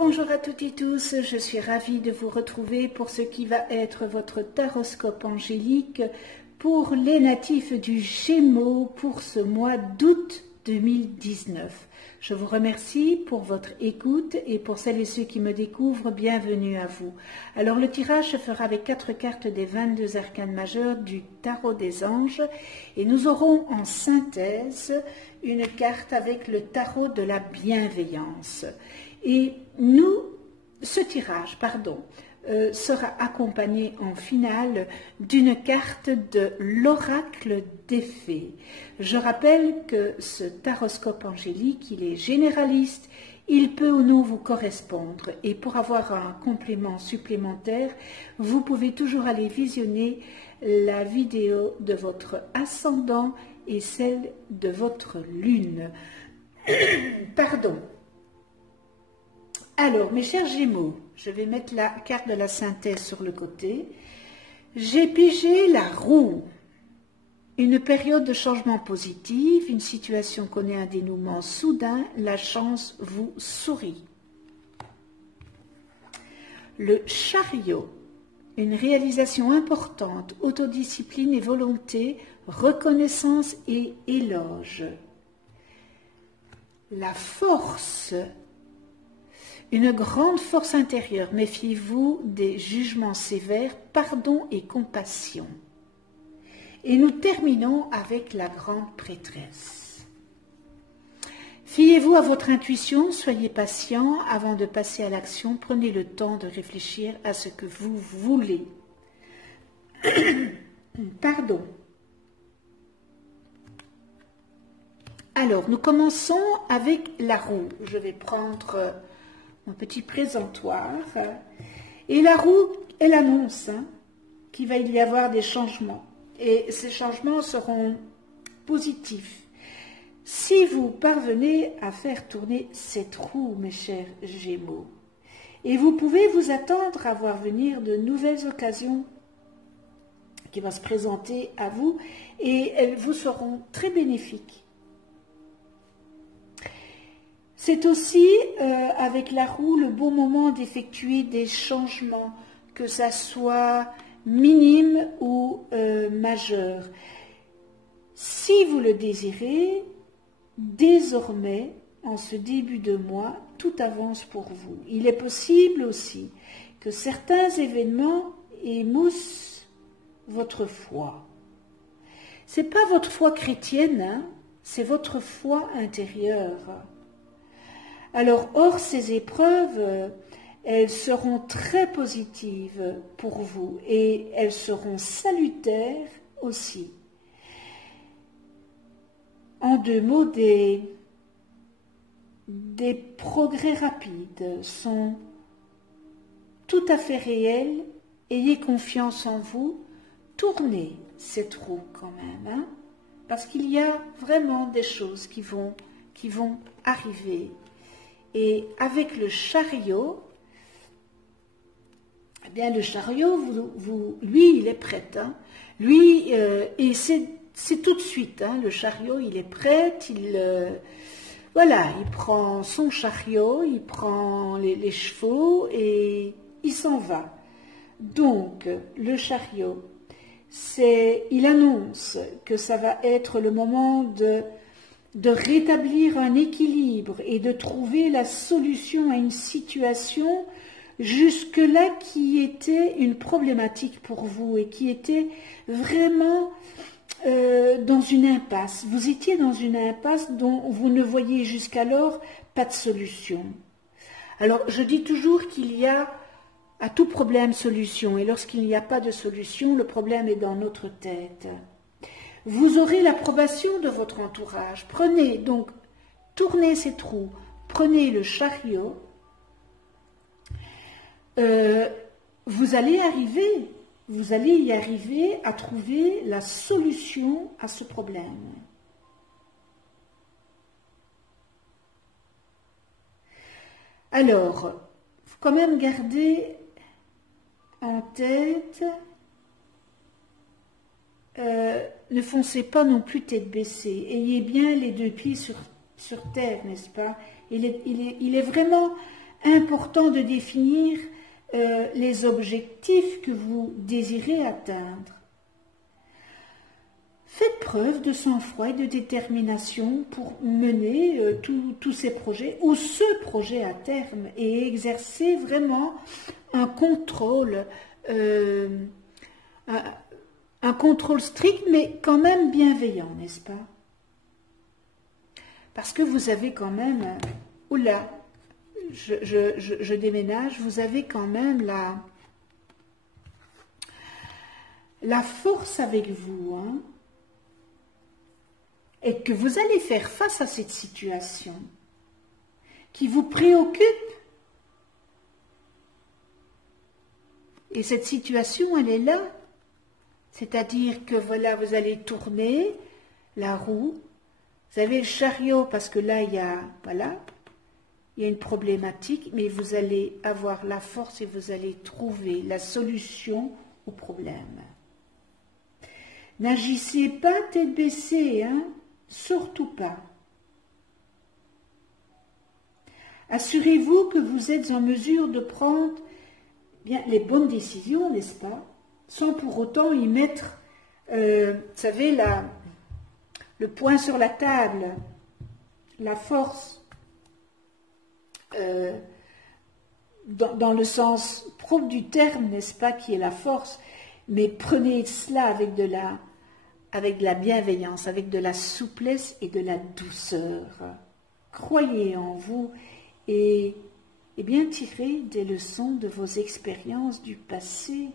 Bonjour à toutes et tous, je suis ravie de vous retrouver pour ce qui va être votre taroscope angélique pour les natifs du Gémeaux pour ce mois d'août 2019. Je vous remercie pour votre écoute et pour celles et ceux qui me découvrent, bienvenue à vous. Alors le tirage se fera avec 4 cartes des 22 arcanes majeures du tarot des anges et nous aurons en synthèse une carte avec le tarot de la bienveillance. Et ce tirage, sera accompagné en finale d'une carte de l'oracle des fées. Je rappelle que ce taroscope angélique, il est généraliste, il peut ou non vous correspondre. Et pour avoir un complément supplémentaire, vous pouvez toujours aller visionner la vidéo de votre ascendant et celle de votre lune. Pardon. Alors, mes chers Gémeaux, je vais mettre la carte de la synthèse sur le côté. J'ai pigé la roue. Une période de changement positif, une situation connaît un dénouement soudain, la chance vous sourit. Le chariot, une réalisation importante, autodiscipline et volonté, reconnaissance et éloge. La force, une grande force intérieure, méfiez-vous des jugements sévères, pardon et compassion. Et nous terminons avec la grande prêtresse. Fiez-vous à votre intuition, soyez patient avant de passer à l'action, prenez le temps de réfléchir à ce que vous voulez. Pardon. Alors, nous commençons avec la roue. Je vais prendre un petit présentoir. Et la roue, elle annonce qu'il va y avoir des changements. Et ces changements seront positifs. Si vous parvenez à faire tourner cette roue, mes chers Gémeaux, et vous pouvez vous attendre à voir venir de nouvelles occasions qui vont se présenter à vous et elles vous seront très bénéfiques. C'est aussi, avec la roue, le bon moment d'effectuer des changements, que ça soit minime ou majeur. Si vous le désirez, désormais, en ce début de mois, tout avance pour vous. Il est possible aussi que certains événements émoussent votre foi. Ce n'est pas votre foi chrétienne, c'est votre foi intérieure. Alors, hors ces épreuves, elles seront très positives pour vous et elles seront salutaires aussi. En deux mots, des progrès rapides sont tout à fait réels. Ayez confiance en vous, tournez cette roue quand même, parce qu'il y a vraiment des choses qui vont arriver. Et avec le chariot, eh bien le chariot, lui, il est prêt. Lui, et c'est tout de suite. Le chariot, il est prêt. Voilà, il prend son chariot, il prend les chevaux et il s'en va. Donc, le chariot, il annonce que ça va être le moment de rétablir un équilibre et de trouver la solution à une situation jusque-là qui était une problématique pour vous et qui était vraiment dans une impasse. Vous étiez dans une impasse dont vous ne voyiez jusqu'alors pas de solution. Alors, je dis toujours qu'il y a à tout problème solution et lorsqu'il n'y a pas de solution, le problème est dans notre tête. Vous aurez l'approbation de votre entourage. Tournez cette roue, prenez le chariot. vous allez y arriver à trouver la solution à ce problème. Alors, il faut quand même garder en tête, ne foncez pas non plus tête baissée, ayez bien les deux pieds sur terre, n'est-ce pas? Il est vraiment important de définir les objectifs que vous désirez atteindre. Faites preuve de sang-froid et de détermination pour mener tous ces projets ou ce projet à terme et exercer vraiment un contrôle strict mais quand même bienveillant, n'est-ce pas? Parce que vous avez quand même, oula, je déménage, vous avez quand même la force avec vous, hein, et que vous allez faire face à cette situation qui vous préoccupe. Et cette situation, elle est là. C'est-à-dire que voilà, vous allez tourner la roue. Vous avez le chariot parce que là, il y a une problématique, mais vous allez avoir la force et vous allez trouver la solution au problème. N'agissez pas tête baissée, hein, surtout pas. Assurez-vous que vous êtes en mesure de prendre bien les bonnes décisions, n'est-ce pas, sans pour autant y mettre, vous savez, le poing sur la table, la force, dans le sens propre du terme, n'est-ce pas, qui est la force, mais prenez cela avec de la bienveillance, avec de la souplesse et de la douceur. Croyez en vous et bien tirez des leçons de vos expériences du passé.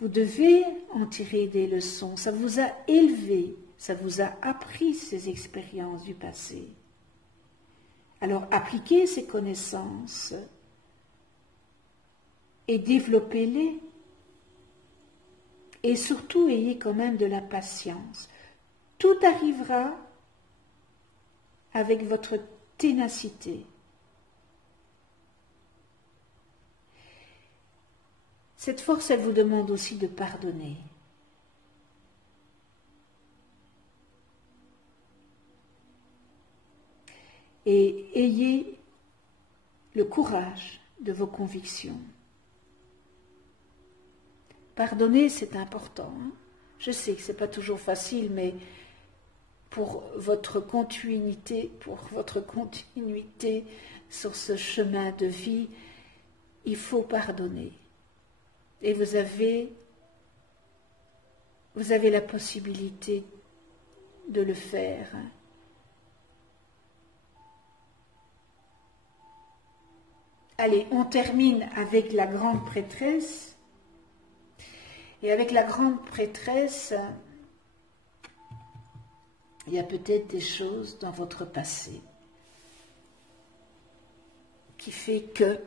Vous devez en tirer des leçons. Ça vous a élevé, ça vous a appris ces expériences du passé. Alors appliquez ces connaissances et développez-les. Et surtout, ayez quand même de la patience. Tout arrivera avec votre ténacité. Cette force, elle vous demande aussi de pardonner. Et ayez le courage de vos convictions. Pardonner, c'est important. Hein? Je sais que ce n'est pas toujours facile, mais pour votre continuité sur ce chemin de vie, il faut pardonner. Et vous avez la possibilité de le faire. Allez, on termine avec la grande prêtresse. Et avec la grande prêtresse, il y a peut-être des choses dans votre passé qui fait que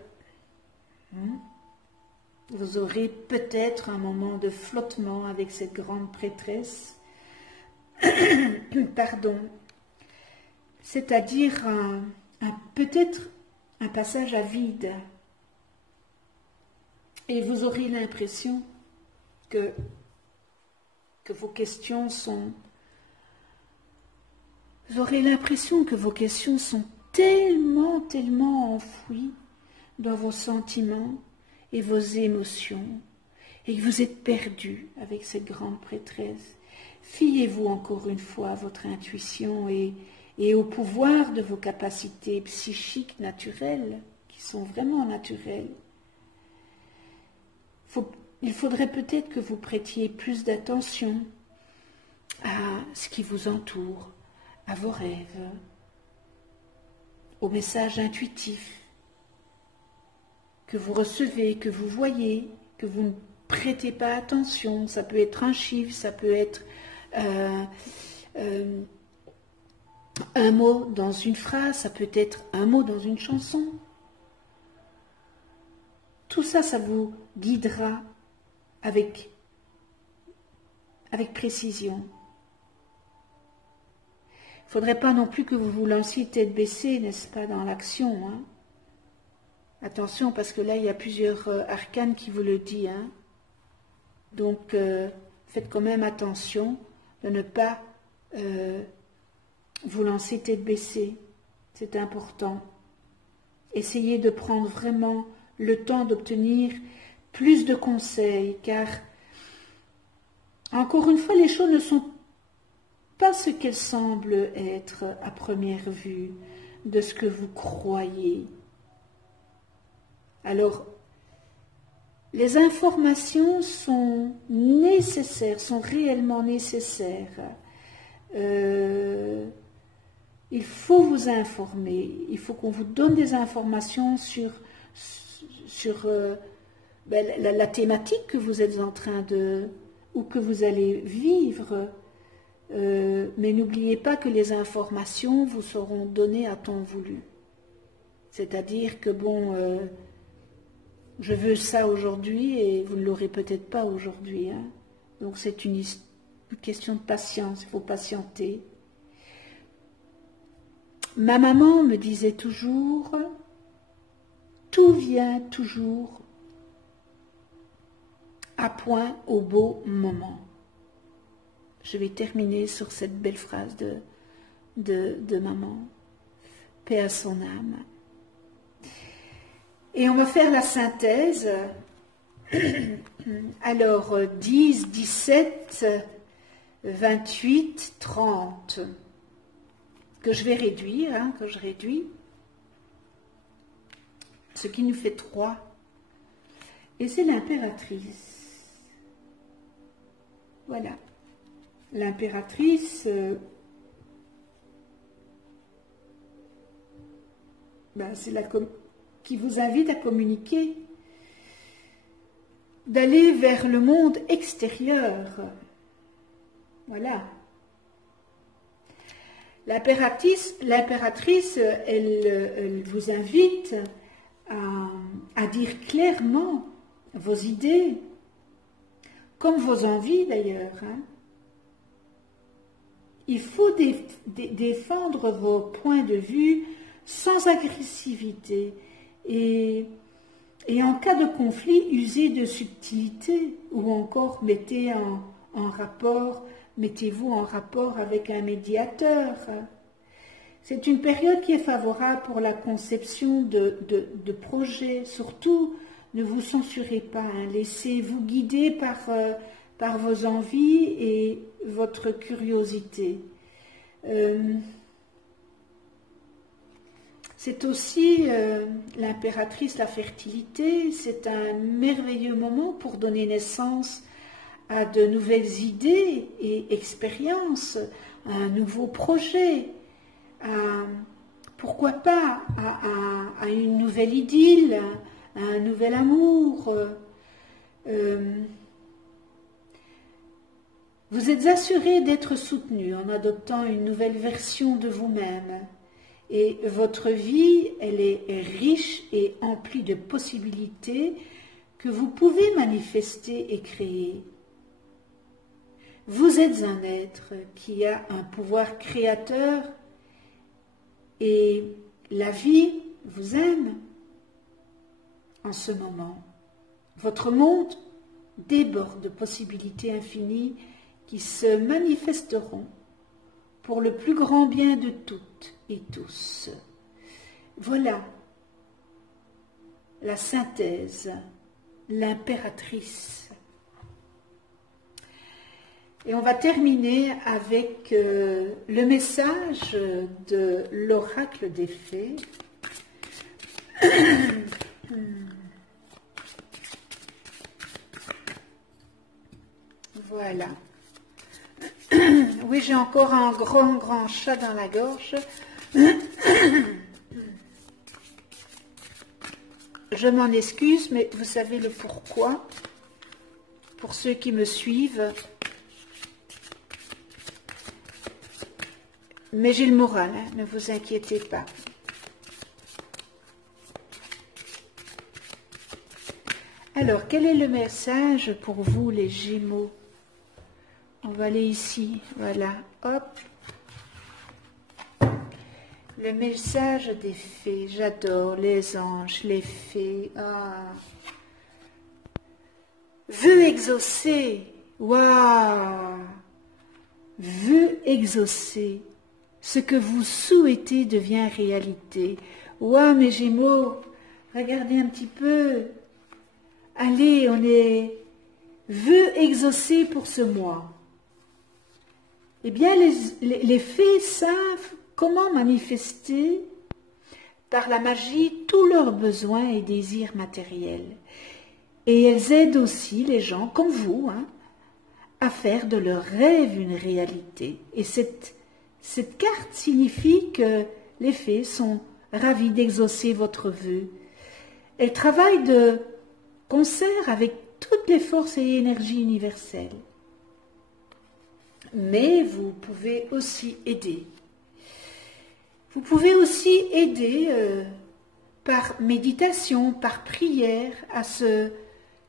vous aurez peut-être un moment de flottement avec cette grande prêtresse. Pardon. C'est-à-dire peut-être un passage à vide. Et vous aurez l'impression que vos questions sont... Vous aurez l'impression que vos questions sont tellement, tellement enfouies dans vos sentiments et vos émotions, et que vous êtes perdu avec cette grande prêtresse. Fiez-vous encore une fois à votre intuition et au pouvoir de vos capacités psychiques naturelles, qui sont vraiment naturelles. Il faudrait peut-être que vous prêtiez plus d'attention à ce qui vous entoure, à vos rêves, aux messages intuitifs que vous recevez, que vous voyez, que vous ne prêtez pas attention. Ça peut être un chiffre, ça peut être un mot dans une phrase, ça peut être un mot dans une chanson. Tout ça, ça vous guidera avec précision. Il ne faudrait pas non plus que vous vous lanciez tête baissée, n'est-ce pas, dans l'action. Hein? Attention, parce que là, il y a plusieurs arcanes qui vous le disent. Hein? Donc, faites quand même attention de ne pas vous lancer tête baissée. C'est important. Essayez de prendre vraiment le temps d'obtenir plus de conseils, car, encore une fois, les choses ne sont pas ce qu'elles semblent être à première vue de ce que vous croyez. Alors, les informations sont nécessaires, sont réellement nécessaires. Il faut vous informer, il faut qu'on vous donne des informations sur la thématique que vous êtes en train de, ou que vous allez vivre. Mais n'oubliez pas que les informations vous seront données à temps voulu. C'est-à-dire que bon, je veux ça aujourd'hui et vous ne l'aurez peut-être pas aujourd'hui. Hein. Donc c'est une question de patience, il faut patienter. Ma maman me disait toujours, tout vient toujours à point au beau moment. Je vais terminer sur cette belle phrase de maman. Paix à son âme. Et on va faire la synthèse. Alors, 10, 17, 28, 30, que je vais réduire, hein, que je réduis, ce qui nous fait 3. Et c'est l'impératrice. Voilà. L'impératrice, c'est qui vous invite à communiquer, d'aller vers le monde extérieur. Voilà. L'impératrice, elle vous invite à dire clairement vos idées, comme vos envies d'ailleurs. Hein. Il faut défendre vos points de vue sans agressivité et en cas de conflit, usez de subtilité ou encore mettez-vous en rapport avec un médiateur. C'est une période qui est favorable pour la conception de projets. Surtout, ne vous censurez pas, hein. Laissez-vous guider par vos envies et votre curiosité. C'est aussi l'impératrice, la fertilité. C'est un merveilleux moment pour donner naissance à de nouvelles idées et expériences, à un nouveau projet, pourquoi pas à une nouvelle idylle, à un nouvel amour. Vous êtes assuré d'être soutenu en adoptant une nouvelle version de vous-même. Et votre vie, elle est riche et emplie de possibilités que vous pouvez manifester et créer. Vous êtes un être qui a un pouvoir créateur et la vie vous aime en ce moment. Votre monde déborde de possibilités infinies qui se manifesteront pour le plus grand bien de toutes et tous. Voilà la synthèse, l'impératrice. Et on va terminer avec le message de l'oracle des fées. Voilà. Oui, j'ai encore un grand chat dans la gorge. Je m'en excuse, mais vous savez le pourquoi. Pour ceux qui me suivent. Mais j'ai le moral, hein, ne vous inquiétez pas. Alors, quel est le message pour vous, les Gémeaux? On va aller ici, voilà, hop. Le message des fées, j'adore les anges, les fées. Ah. Vœux exaucés, waouh! Vœux exaucés, ce que vous souhaitez devient réalité. Waouh, mes Gémeaux, regardez un petit peu. Allez, on est vœux exaucés pour ce mois. Eh bien, les fées savent comment manifester par la magie tous leurs besoins et désirs matériels. Et elles aident aussi les gens comme vous à faire de leurs rêves une réalité. Et cette carte signifie que les fées sont ravies d'exaucer votre vœu. Elles travaillent de concert avec toutes les forces et énergies universelles. Mais vous pouvez aussi aider. Vous pouvez aussi aider par méditation, par prière, à ce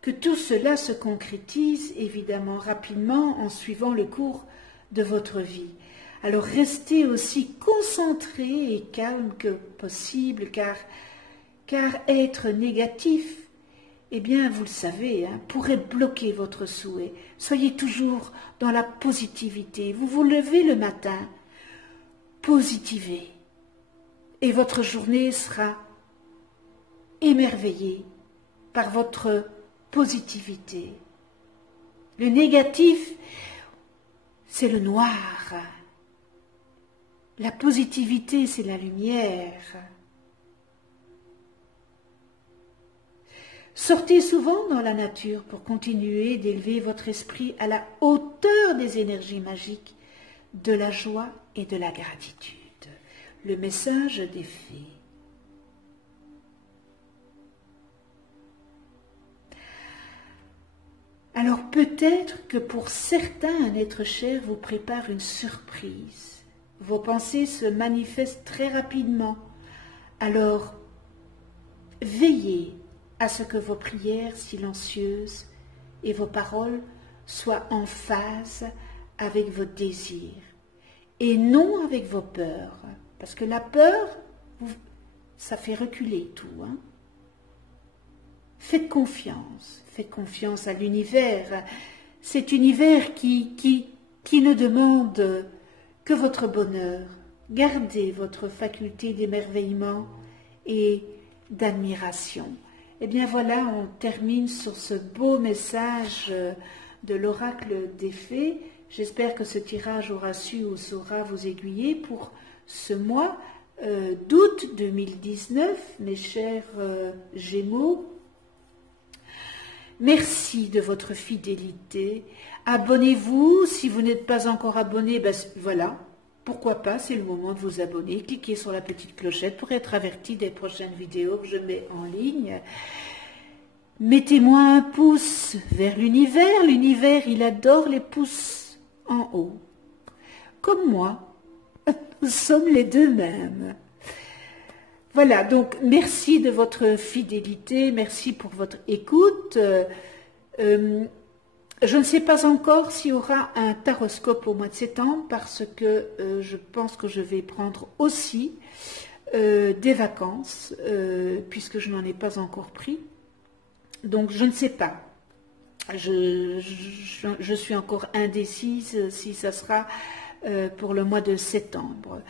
que tout cela se concrétise évidemment rapidement en suivant le cours de votre vie. Alors restez aussi concentré et calme que possible, car être négatif, eh bien vous le savez, pourrait bloquer votre souhait. Soyez toujours dans la positivité. Vous vous levez le matin, positivez, et votre journée sera émerveillée par votre positivité. Le négatif, c'est le noir. La positivité, c'est la lumière. Sortez souvent dans la nature pour continuer d'élever votre esprit à la hauteur des énergies magiques, de la joie et de la gratitude. Le message des fées. Alors peut-être que pour certains, un être cher vous prépare une surprise. Vos pensées se manifestent très rapidement. Alors, veillez à ce que vos prières silencieuses et vos paroles soient en phase avec vos désirs et non avec vos peurs. Parce que la peur, ça fait reculer tout. Faites confiance à l'univers, cet univers qui ne demande que votre bonheur. Gardez votre faculté d'émerveillement et d'admiration. Eh bien voilà, on termine sur ce beau message de l'oracle des fées. J'espère que ce tirage aura su ou saura vous aiguiller pour ce mois d'août 2019, mes chers Gémeaux. Merci de votre fidélité. Abonnez-vous. Si vous n'êtes pas encore abonné, ben voilà, pourquoi pas, c'est le moment de vous abonner. Cliquez sur la petite clochette pour être averti des prochaines vidéos que je mets en ligne. Mettez-moi un pouce vers l'univers. L'univers, il adore les pouces en haut. Comme moi, nous sommes les deux mêmes. Voilà, donc merci de votre fidélité, merci pour votre écoute. Je ne sais pas encore s'il y aura un taroscope au mois de septembre parce que je pense que je vais prendre aussi des vacances puisque je n'en ai pas encore pris. Donc je ne sais pas. Je suis encore indécise si ça sera pour le mois de septembre.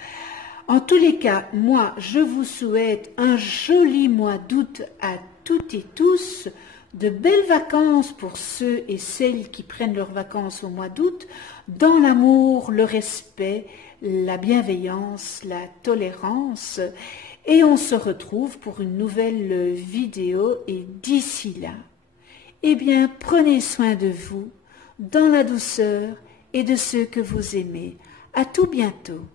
En tous les cas, moi, je vous souhaite un joli mois d'août à toutes et tous, de belles vacances pour ceux et celles qui prennent leurs vacances au mois d'août, dans l'amour, le respect, la bienveillance, la tolérance. Et on se retrouve pour une nouvelle vidéo et d'ici là, eh bien, prenez soin de vous, dans la douceur et de ceux que vous aimez. À tout bientôt.